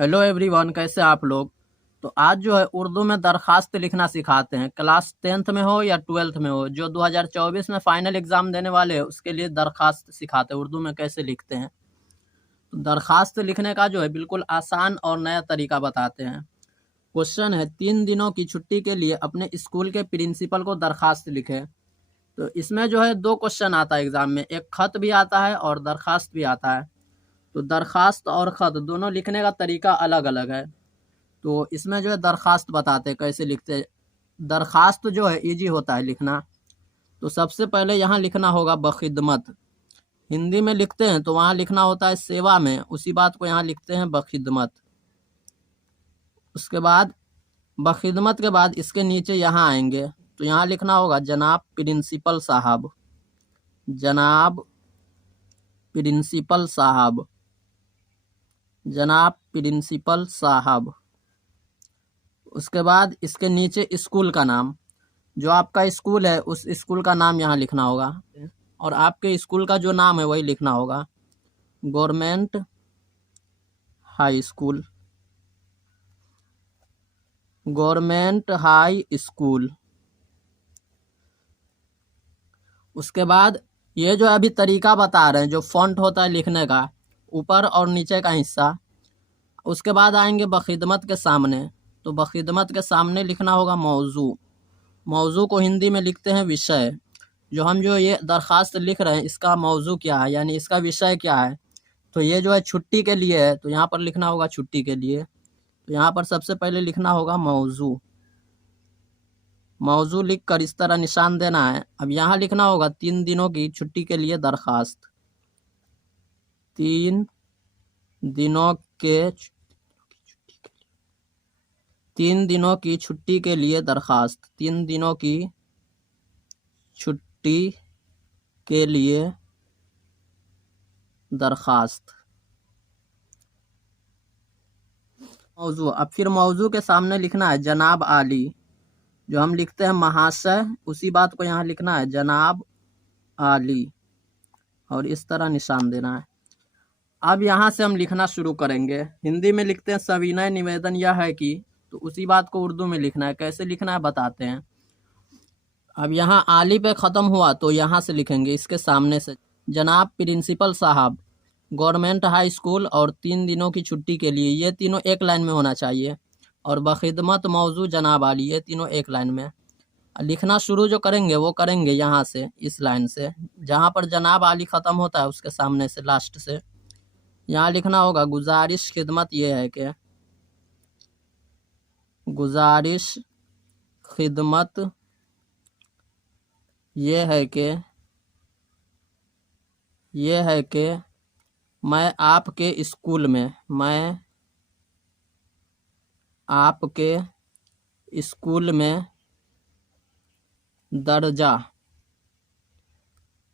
Hello everyone, कैसे आप लोग। तो आज जो है उर्दू में दरखास्त लिखना सिखाते हैं। क्लास 10th में हो या 12th में हो, जो 2024 में फाइनल एग्जाम देने वाले हैं उसके लिए दरखास्त सिखाते हैं उर्दू में कैसे लिखते हैं। तो दरखास्त लिखने का जो है बिल्कुल आसान और नया तरीका बताते हैं। क्वेश्चन है, 3 दिनों की छुट्टी के लिए अपने स्कूल के प्रिंसिपल को दरखास्त लिखे। तो इसमें जो है 2 क्वेश्चन आता है एग्जाम में, एक खत भी आता है और दरखास्त भी आता है। तो दरखास्त और खत दोनों लिखने का तरीका अलग अलग है। तो इसमें जो है दरखास्त बताते हैं कैसे लिखते हैं। दरखास्त जो है इजी होता है लिखना। तो सबसे पहले यहाँ लिखना होगा बखिदमत। हिंदी में लिखते हैं तो वहाँ लिखना होता है सेवा में, उसी बात को यहाँ लिखते हैं बखिदमत। उसके बाद बखिदमत के बाद इसके नीचे यहाँ आएंगे तो यहाँ लिखना होगा जनाब प्रिंसिपल साहब। जनाब प्रिंसिपल साहब। जनाब प्रिंसिपल साहब। उसके बाद इसके नीचे स्कूल का नाम, जो आपका स्कूल है उस स्कूल का नाम यहाँ लिखना होगा और आपके स्कूल का जो नाम है वही लिखना होगा। Government high school. Government high school. उसके बाद ये जो अभी तरीका बता रहे हैं, जो फॉन्ट होता है लिखने का, ऊपर और नीचे का हिस्सा। उसके बाद आएंगे बखिदमत के सामने। तो बखिदमत के सामने लिखना होगा मौजू। मौजू को हिंदी में लिखते हैं विषय। जो ये दरखास्त लिख रहे हैं इसका मौजू क्या है, यानी इसका विषय क्या है। तो ये जो है छुट्टी के लिए है तो यहाँ पर लिखना होगा छुट्टी के लिए। तो यहाँ पर सबसे पहले लिखना होगा मौजू। मौजू लिख कर इस तरह निशान देना है। अब यहाँ लिखना होगा 3 दिनों की छुट्टी के लिए दरखास्त। 3 दिनों के 3 दिनों की छुट्टी के लिए दरखास्त। 3 दिनों की छुट्टी के लिए दरखास्त। मौजू। अब फिर मौजू के सामने लिखना है जनाब आली। जो हम लिखते हैं महाशय, उसी बात को यहाँ लिखना है जनाब आली और इस तरह निशान देना है। अब यहाँ से हम लिखना शुरू करेंगे। हिंदी में लिखते हैं सविनय निवेदन यह है कि, तो उसी बात को उर्दू में लिखना है। कैसे लिखना है बताते हैं। अब यहाँ आली पे ख़त्म हुआ तो यहाँ से लिखेंगे इसके सामने से जनाब प्रिंसिपल साहब, गवर्नमेंट हाई स्कूल और 3 दिनों की छुट्टी के लिए, ये तीनों एक लाइन में होना चाहिए। और बखिदमत मौजू जनाब आली, ये तीनों एक लाइन में। लिखना शुरू जो करेंगे वो करेंगे यहाँ से, इस लाइन से जहाँ पर जनाब आली ख़त्म होता है उसके सामने से लास्ट से। यहाँ लिखना होगा गुजारिश खिदमत ये है कि, गुजारिश खिदमत ये है कि मैं आपके स्कूल में, मैं आपके स्कूल में दर्जा,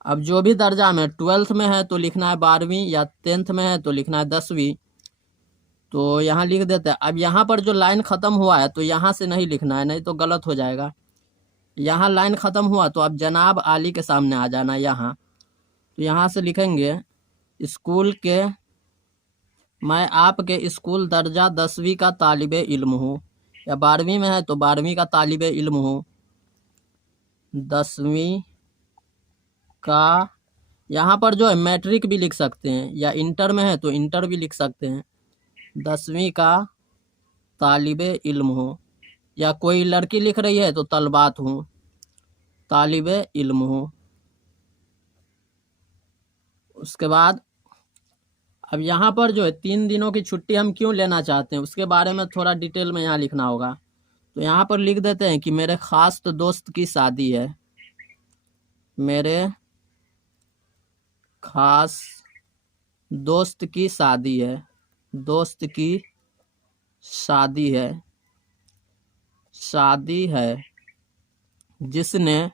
अब जो भी दर्जा में 12th में है तो लिखना है 12वीं, या 10th में है तो लिखना है 10वीं। तो यहाँ लिख देते हैं। अब यहाँ पर जो लाइन ख़त्म हुआ है तो यहाँ से नहीं लिखना है, नहीं तो गलत हो जाएगा। यहाँ लाइन ख़त्म हुआ तो अब जनाब आली के सामने आ जाना यहाँ। तो यहाँ से लिखेंगे स्कूल के, मैं आपके स्कूल दर्जा 10वीं का तालिब इल्म हूँ, या 12वीं में है तो 12वीं का तालिब इल्म हूँ। 10वीं का, यहाँ पर जो है मैट्रिक भी लिख सकते हैं, या इंटर में है तो इंटर भी लिख सकते हैं। 10वीं का तालिब इल्म हूँ, या कोई लड़की लिख रही है तो तलबात हूँ, तालिब इल्म हूँ। उसके बाद अब यहाँ पर जो है 3 दिनों की छुट्टी हम क्यों लेना चाहते हैं उसके बारे में थोड़ा डिटेल में यहाँ लिखना होगा। तो यहाँ पर लिख देते हैं कि मेरे ख़ास दोस्त की शादी है। मेरे ख़ास दोस्त की शादी है। दोस्त की शादी है। शादी है जिसने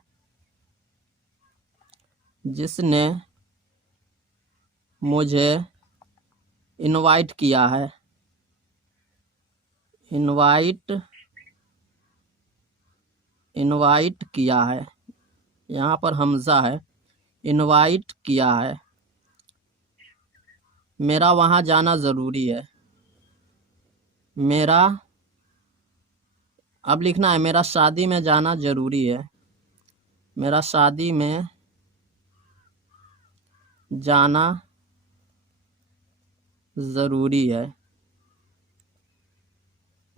मुझे इनवाइट किया है। इनवाइट किया है, यहाँ पर हमज़ा है, इनवाइट किया है। मेरा वहाँ जाना ज़रूरी है। मेरा, अब लिखना है मेरा शादी में जाना जरूरी है। मेरा शादी में जाना ज़रूरी है।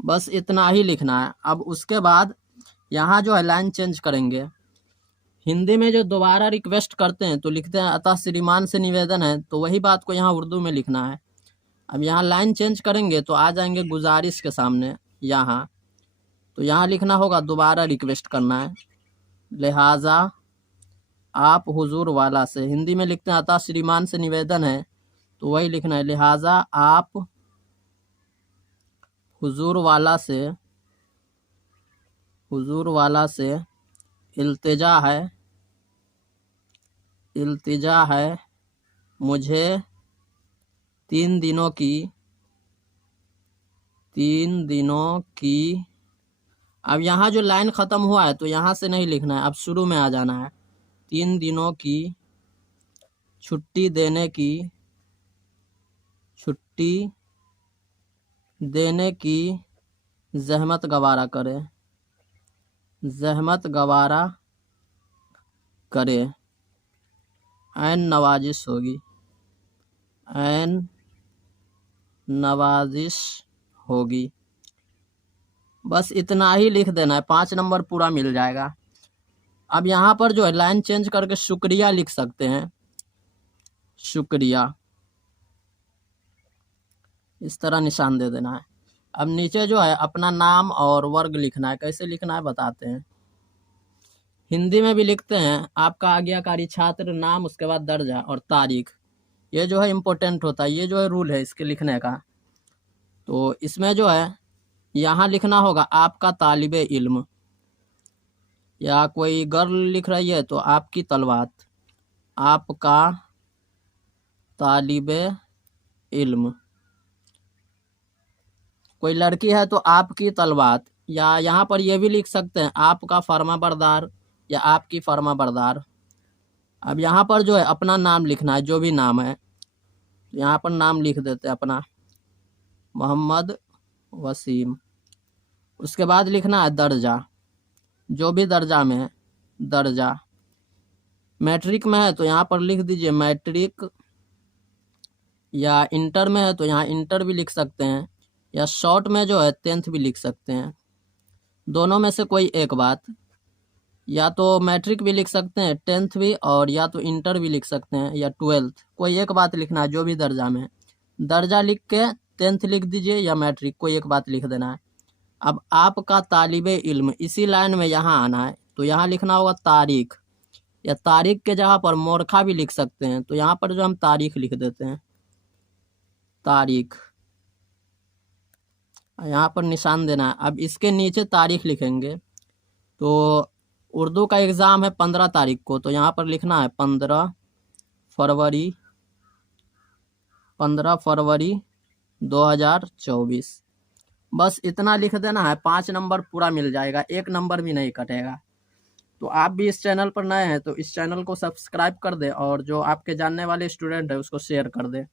बस इतना ही लिखना है। अब उसके बाद यहाँ जो है लाइन चेंज करेंगे। हिंदी में जो दोबारा रिक्वेस्ट करते हैं तो लिखते हैं अतः श्रीमान से निवेदन है, तो वही बात को यहाँ उर्दू में लिखना है। अब यहाँ लाइन चेंज करेंगे तो आ जाएंगे गुजारिश के सामने यहाँ, तो यहाँ लिखना होगा दोबारा रिक्वेस्ट करना है। लिहाजा आप हुजूर वाला से, हिंदी में लिखते हैं अतः श्रीमान से निवेदन है, तो वही लिखना है। लिहाजा आप हुजूर वाला से इल्तिजा है मुझे 3 दिनों की। अब यहाँ जो लाइन ख़त्म हुआ है तो यहाँ से नहीं लिखना है, अब शुरू में आ जाना है। 3 दिनों की छुट्टी देने की ज़हमत गवारा करे। ऐन नवाजिश होगी। बस इतना ही लिख देना है, 5 नंबर पूरा मिल जाएगा। अब यहाँ पर जो है लाइन चेंज करके शुक्रिया लिख सकते हैं। शुक्रिया, इस तरह निशान दे देना है। अब नीचे जो है अपना नाम और वर्ग लिखना है। कैसे लिखना है बताते हैं। हिंदी में भी लिखते हैं आपका आज्ञाकारी छात्र, नाम, उसके बाद दर्जा और तारीख। ये जो है इम्पोर्टेंट होता है, ये जो है रूल है इसके लिखने का। तो इसमें जो है यहाँ लिखना होगा आपका तालिबे इल्म, या कोई गर्ल लिख रही है तो आपकी तलवात, आपका तालिबे इल्म। कोई लड़की है तो आपकी तलवात, या यहाँ पर ये भी लिख सकते हैं आपका फर्मा बरदार या आपकी फर्मा बरदार। अब यहाँ पर जो है अपना नाम लिखना है, जो भी नाम है। यहाँ पर नाम लिख देते हैं अपना, मोहम्मद वसीम। उसके बाद लिखना है दर्जा, जो भी दर्जा में है दर्जा। मैट्रिक में है तो यहाँ पर लिख दीजिए मैट्रिक, या इंटर में है तो यहाँ इंटर भी लिख सकते हैं, या शॉर्ट में जो है 10th भी लिख सकते हैं। दोनों में से कोई एक बात, या तो मैट्रिक भी लिख सकते हैं 10th भी, और या तो इंटर भी लिख सकते हैं, या 12th। कोई एक बात लिखना है जो भी दर्जा में। दर्जा लिख के 10th लिख दीजिए या मैट्रिक, कोई एक बात लिख देना है। अब आपका तालिबे इल्म, इसी लाइन में यहाँ आना है, तो यहाँ लिखना होगा तारीख, या तारीख के जगह पर मोरखा भी लिख सकते हैं, तो यहाँ पर जो हम तारीख लिख देते हैं, तारीख। यहाँ पर निशान देना है। अब इसके नीचे तारीख लिखेंगे। तो उर्दू का एग्ज़ाम है 15 तारीख को, तो यहाँ पर लिखना है 15 फरवरी 2024। बस इतना लिख देना है, 5 नंबर पूरा मिल जाएगा, 1 नंबर भी नहीं कटेगा। तो आप भी इस चैनल पर नए हैं तो इस चैनल को सब्सक्राइब कर दें, और जो आपके जानने वाले स्टूडेंट है उसको शेयर कर दें।